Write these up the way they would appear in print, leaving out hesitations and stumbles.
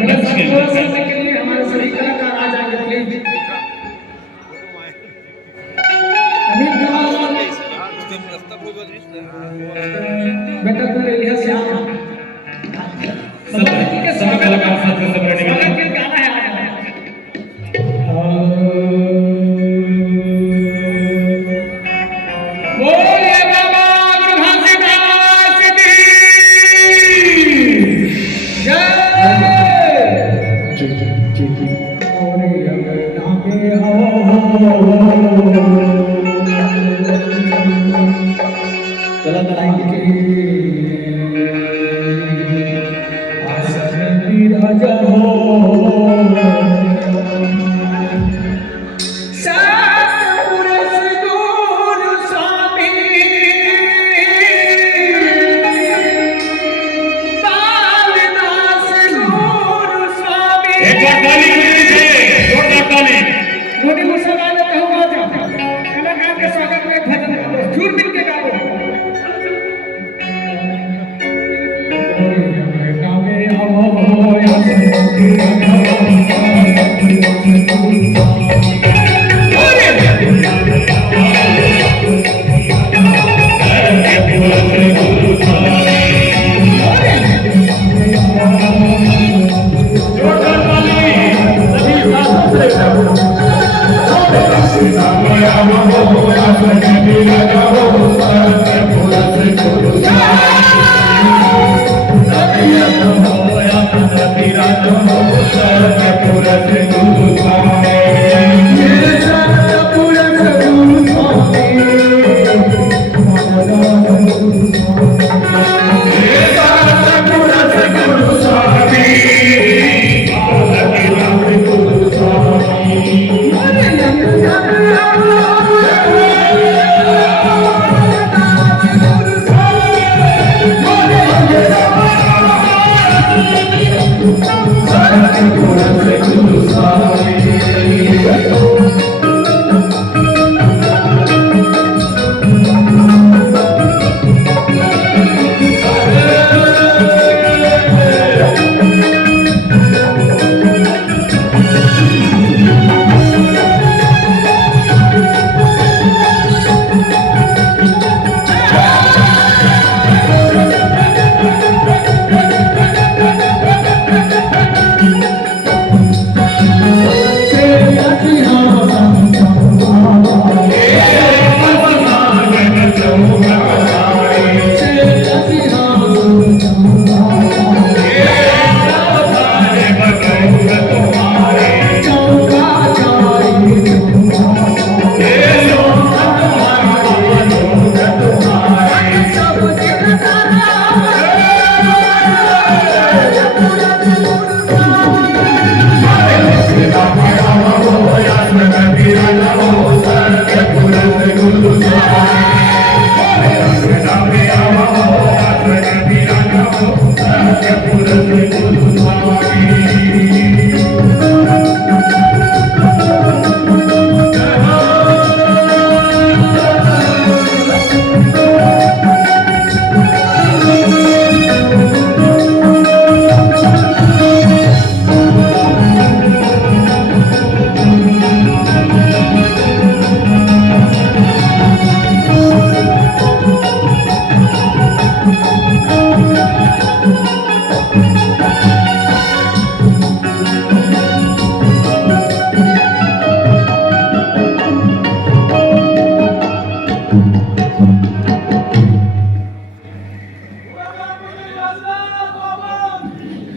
मेरे साथ कोरस करने के लिए हमारे सभी कलाकार आ जाएंगे प्लीज। अमित जवाहरलाल बेटा तू एरिया से आ। सब कलाकार साथ में सब रेडी हैं। गाना है आज। बोलिए बाबा घासीदास की जय। और अंगना में आओ कलंक के आसन विराज हो सतपुरुष गुरु स्वामी कालिदास गुरु स्वामी। एक बार ताली जोरदार ताली। मोदी मुसलमान कहूँगा जा कलाकार के स्वागत में भजन गाओ झूठ मिल के गाओ।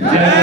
जय